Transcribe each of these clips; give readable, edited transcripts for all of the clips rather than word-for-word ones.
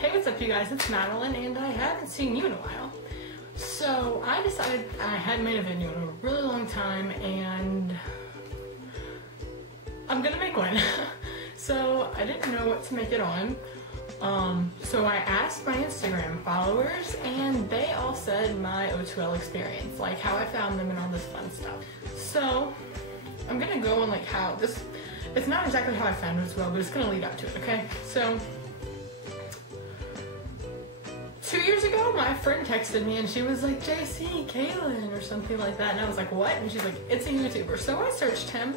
Hey, what's up you guys? It's Madeline and I haven't seen you in a while. So I decided I hadn't made a video in a really long time and I'm gonna make one. So I didn't know what to make it on. So I asked my Instagram followers and they all said my O2L experience, like how I found them and all this fun stuff. So I'm gonna go on like how this, it's not exactly how I found O2L, but it's gonna lead up to it, okay? So 2 years ago, my friend texted me and she was like, JC, Kaylin, or something like that. And I was like, what? And she's like, it's a YouTuber. So I searched him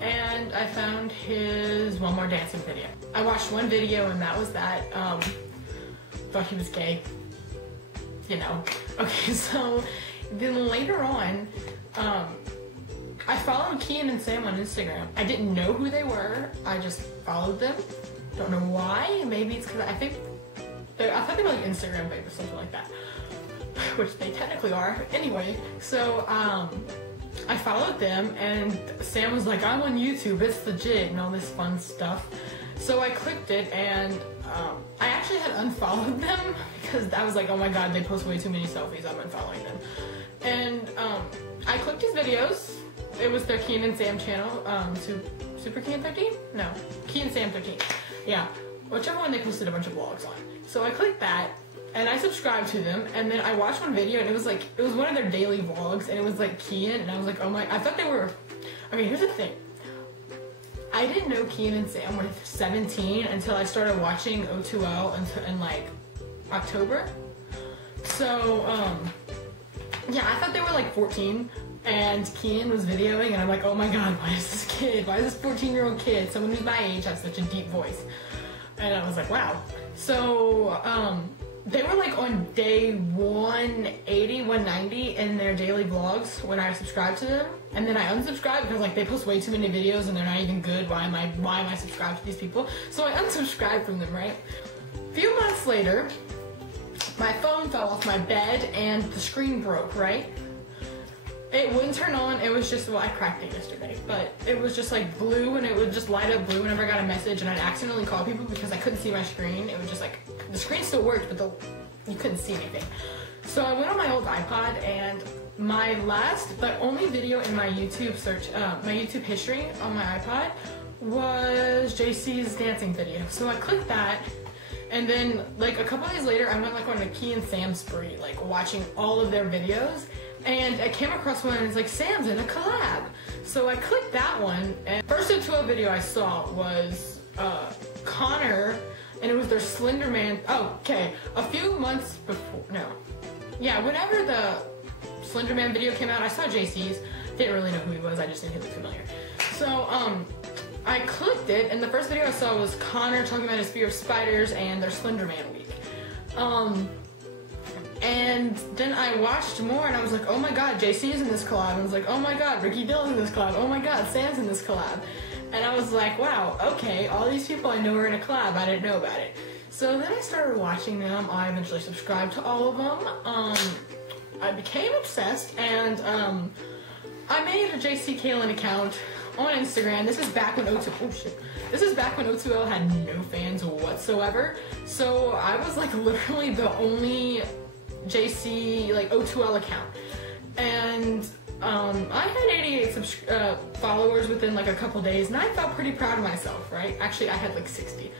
and I found his One More Dancing video. I watched one video and that was that. Thought he was gay. You know. Okay, so then later on, I followed Kean and Sam on Instagram. I didn't know who they were. I just followed them. Don't know why. Maybe it's because I thought they were like Instagram babe or something like that, which they technically are. Anyway, so I followed them and Sam was like, I'm on YouTube, it's legit, and all this fun stuff. So I clicked it and I actually had unfollowed them because I was like, oh my god, they post way too many selfies, I'm unfollowing them. And I clicked his videos. It was their Kean and Sam channel, Super Kean 13? No, Kean and Sam 13. Yeah, whichever one they posted a bunch of vlogs on. So I clicked that, and I subscribed to them, and then I watched one video, and it was one of their daily vlogs, and it was like Kean, and I was like, oh my, I thought they were, okay, here's the thing. I didn't know Kean and Sam were 17 until I started watching O2L in like October. So, yeah, I thought they were like 14, and Kean was videoing, and I'm like, oh my god, why is this 14-year-old kid, someone who's my age, has such a deep voice? And I was like, wow. So, they were like on day 180, 190 in their daily vlogs when I subscribed to them. And then I unsubscribed because like they post way too many videos and they're not even good. Why am I subscribed to these people? So I unsubscribed from them, right? A few months later, my phone fell off my bed and the screen broke, right? It wouldn't turn on, it was just, well, I cracked it yesterday, but it was just like blue and it would just light up blue whenever I got a message and I'd accidentally call people because I couldn't see my screen. It was just like, the screen still worked, but you couldn't see anything. So I went on my old iPod and my last, but only video in my YouTube search, my YouTube history on my iPod was JC's dancing video. So I clicked that. And then, like, a couple days later, I went, like, on a Kean and Sam spree, like, watching all of their videos. And I came across one, and it's like, Sam's in a collab. So I clicked that one, and first O2L video I saw was, Connor, and it was their Slender Man. Oh, okay, a few months before, no. Yeah, whenever the Slender Man video came out, I saw JC's. Didn't really know who he was, I just knew he looked familiar. So, I clicked it, and the first video I saw was Connor talking about his fear of spiders and their Slender Man week. And then I watched more, and I was like, oh my god, JC is in this collab. And I was like, oh my god, Ricky Dillon's in this collab. Oh my god, Sam's in this collab. And I was like, wow, okay, all these people I know are in a collab. I didn't know about it. So then I started watching them. I eventually subscribed to all of them. I became obsessed, and I made a JC Kaylin account on Instagram. This is back when This is back when O2L had no fans whatsoever. So I was like literally the only JC like O2L account. And I had 88 followers within like a couple days, and I felt pretty proud of myself, right? Actually, I had like 60.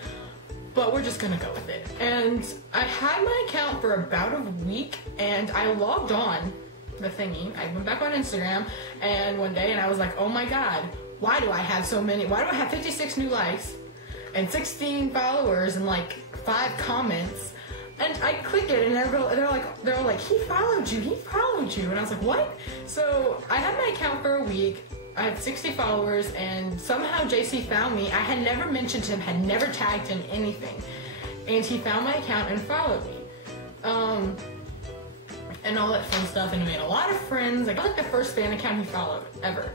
But we're just gonna go with it. And I had my account for about a week, and I logged on the thingy. I went back on Instagram, and one day, and I was like, oh my god, why do I have so many? Why do I have 56 new likes and 16 followers and like 5 comments? And I click it, and they're like, he followed you, and I was like, what? So I had my account for a week. I had 60 followers, and somehow JC found me. I had never mentioned him, had never tagged him, anything, and he found my account and followed me. And all that fun stuff, and he made a lot of friends. Like, I was like the first fan account he followed ever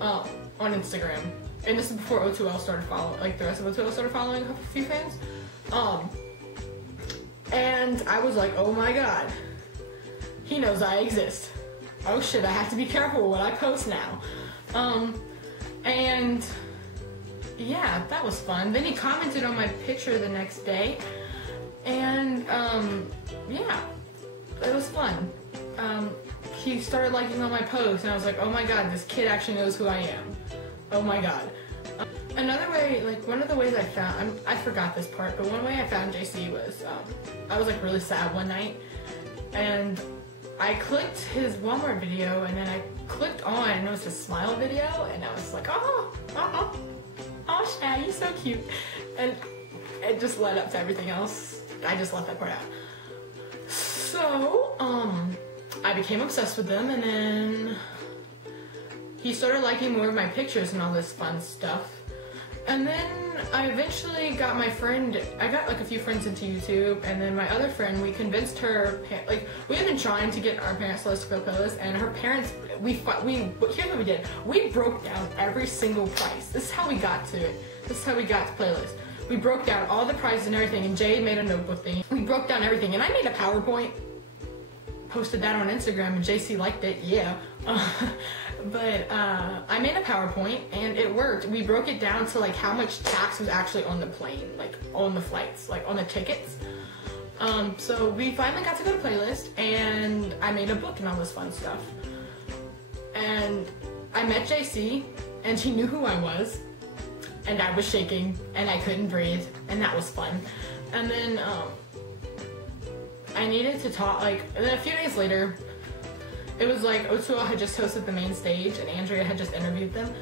on Instagram. And this is before O2L started following, like the rest of O2L started following a few fans. And I was like, oh my god, he knows I exist. Oh shit, I have to be careful what I post now. And yeah, that was fun. Then he commented on my picture the next day, and he started liking all my posts, and I was like, oh my god, this kid actually knows who I am. Oh my god. Another way, like one of the ways I found, I forgot this part, but one way I found JC was, I was like really sad one night, and I clicked his Walmart video, and then I clicked on, and it was his smile video, and I was like, oh, Shay, you're so cute. And it just led up to everything else. I just left that part out. So, I became obsessed with them, and then he started liking more of my pictures and all this fun stuff. And then I eventually got my friend, I got like a few friends into YouTube, and then my other friend, we convinced her, like, we had been trying to get our parents to list to go playlist, and her parents, here's what we did. We broke down every single price. This is how we got to it. This is how we got to playlist. We broke down all the prices and everything, and Jade made a notebook thing. We broke down everything, and I made a PowerPoint, posted that on Instagram, and JC liked it, yeah. But I made a PowerPoint, and it worked. We broke it down to like how much tax was actually on the plane, like on the flights, like on the tickets. So we finally got to go to playlist, and I made a book and all this fun stuff. And I met JC, and he knew who I was, and I was shaking, and I couldn't breathe, and that was fun. And then I needed to talk, like, and then a few days later, it was like O2L had just hosted the main stage, and Andrea had just interviewed them.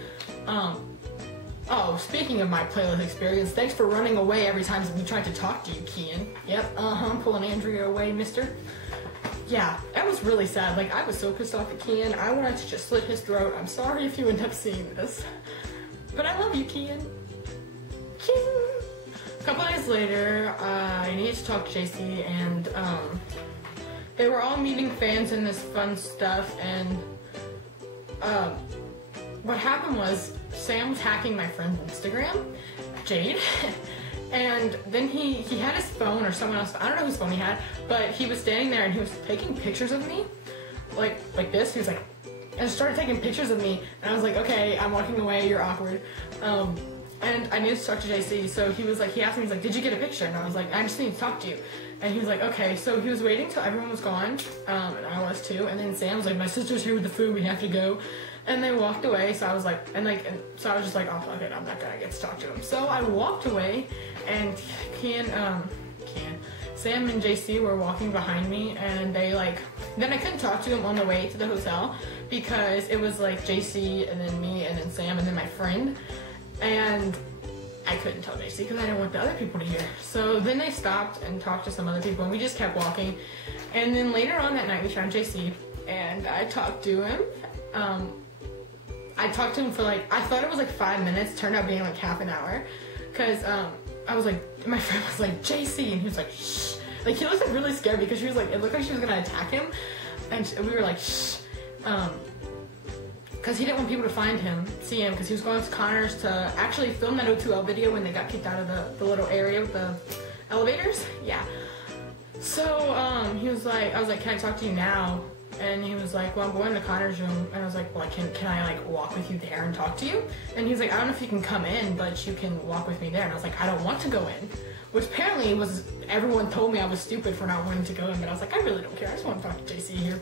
Oh, speaking of my playlist experience, thanks for running away every time we tried to talk to you, Kean. Yep, pulling Andrea away, mister. Yeah, that was really sad. Like, I was so pissed off at Kean. I wanted to just slit his throat. I'm sorry if you end up seeing this. But I love you, Kean. A couple days later, I needed to talk to JC, and they were all meeting fans and this fun stuff, and what happened was Sam was hacking my friend's Instagram, Jade, and then he had his phone, or someone else, I don't know whose phone he had, but he was standing there and he was taking pictures of me, like this. He was like, and started taking pictures of me, and I was like, okay, I'm walking away, you're awkward. And I needed to talk to JC, so he was like, he asked me, he's like, did you get a picture? And I was like, I just need to talk to you. And he was like, okay. So he was waiting till everyone was gone, and I was too. And then Sam was like, my sister's here with the food, we have to go. And they walked away, so I was like, so I was just like, oh, fuck it, I'm not gonna get to talk to him. So I walked away, and Sam and JC were walking behind me, and they like, then I couldn't talk to him on the way to the hotel, because it was like JC, and then me, and then Sam, and then my friend. And I couldn't tell JC because I didn't want the other people to hear. So then they stopped and talked to some other people, and we just kept walking. And then later on that night, we found JC, and I talked to him. I talked to him for like, I thought it was like 5 minutes, turned out being like half an hour. Because I was like, my friend was like, JC, and he was like, shh. Like, he looked like really scared because she was like, it looked like she was gonna attack him. And we were like, shh. Because he didn't want people to see him, because he was going to Connor's to actually film that O2L video when they got kicked out of the little area with the elevators. Yeah. So he was like, I was like, can I talk to you now? And he was like, well, I'm going to Connor's room. And I was like, well, can I like walk with you there and talk to you? And he was like, I don't know if you can come in, but you can walk with me there. And I was like, I don't want to go in. Which apparently was, everyone told me I was stupid for not wanting to go in, but I was like, I really don't care. I just want to talk to JC here.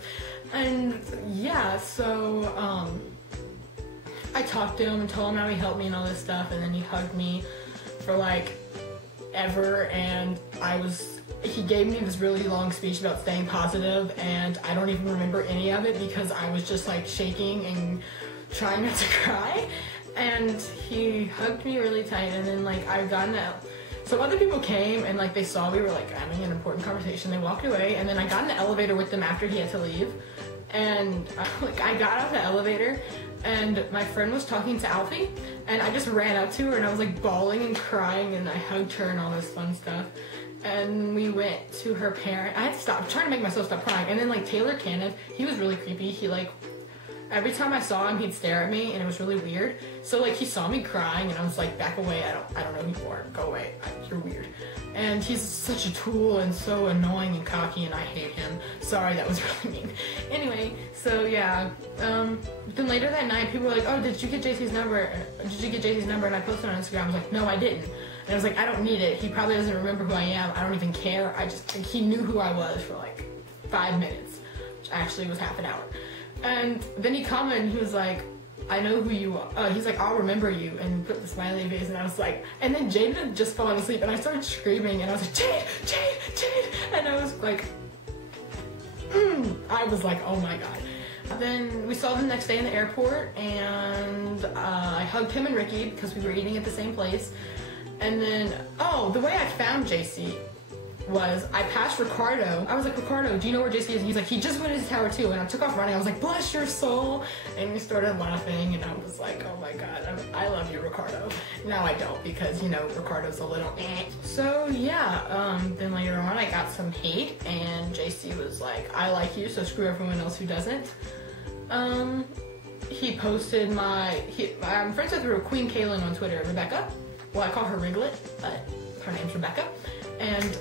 And yeah, so I talked to him and told him how he helped me and all this stuff, and then he hugged me for like ever, and he gave me this really long speech about staying positive, and I don't even remember any of it because I was just like shaking and trying not to cry. And he hugged me really tight, and then like I got in the, so other people came and like they saw we were like having an important conversation. They walked away, and then I got in the elevator with them after he had to leave, and I got out of the elevator, and my friend was talking to Alfie, and I just ran up to her and I was like bawling and crying, and I hugged her and all this fun stuff. And we went to her parent. I had to stop trying to make myself stop crying. And then like Taylor Cannon, he was really creepy. He like, every time I saw him, he'd stare at me, and it was really weird. So like he saw me crying, and I was like, back away. I don't know who you are. Go away. You're weird. And he's such a tool and so annoying and cocky, and I hate him. Sorry, that was really mean. Anyway, so yeah. Then later that night, people were like, oh, did you get JC's number? Did you get JC's number? And I posted on Instagram. I was like, no, I didn't. And I was like, I don't need it. He probably doesn't remember who I am. I don't even care. I just think he knew who I was for like 5 minutes, which actually was half an hour. And then he commented and he was like, I know who you are. He's like, I'll remember you, and put the smiley face, and I was like, and then Jade had just fallen asleep, and I started screaming, and I was like, Jade, Jade, Jade, and I was like, I was like, oh my god. Then we saw them the next day in the airport, and I hugged him and Ricky because we were eating at the same place. And then, oh, the way I found JC was I passed Ricardo. I was like, Ricardo, do you know where JC is? And he's like, he just went to his tower too. And I took off running. I was like, bless your soul. And we started laughing, and I was like, oh my god, I love you, Ricardo. Now I don't, because, you know, Ricardo's a little So yeah, then later on I got some hate, and JC was like, I like you, so screw everyone else who doesn't. He posted I'm friends with Queen Kaylin on Twitter, Rebecca. Well, I call her Riglet, but her name's Rebecca. And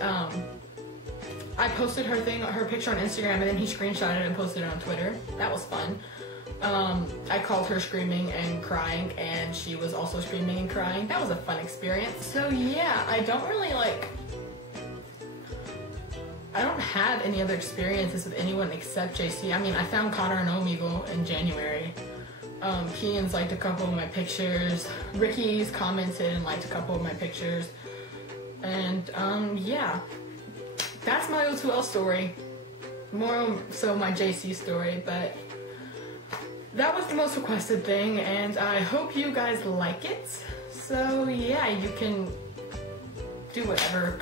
I posted her picture on Instagram, and then he screenshotted it and posted it on Twitter. That was fun. I called her screaming and crying, and she was also screaming and crying. That was a fun experience. So yeah, I don't have any other experiences with anyone except JC. I mean, I found Connor and Omegle in January. Kean's liked a couple of my pictures. Ricky's commented and liked a couple of my pictures. And yeah, that's my O2L story. More so my JC story, but that was the most requested thing, and I hope you guys like it. So yeah, you can do whatever.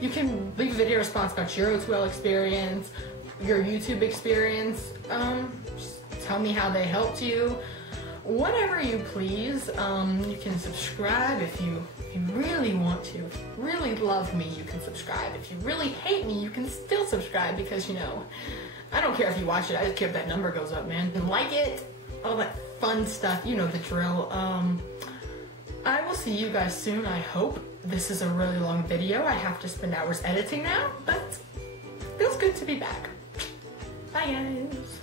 You can leave a video response about your O2L experience, your YouTube experience. Just tell me how they helped you. Whatever you please. You can subscribe if you really want to. If you really love me, you can subscribe. If you really hate me, you can still subscribe, because, you know, I don't care if you watch it. I just care if that number goes up, man. And like it, all that fun stuff. You know the drill. I will see you guys soon, I hope. This is a really long video. I have to spend hours editing now, but feels good to be back. Bye, guys.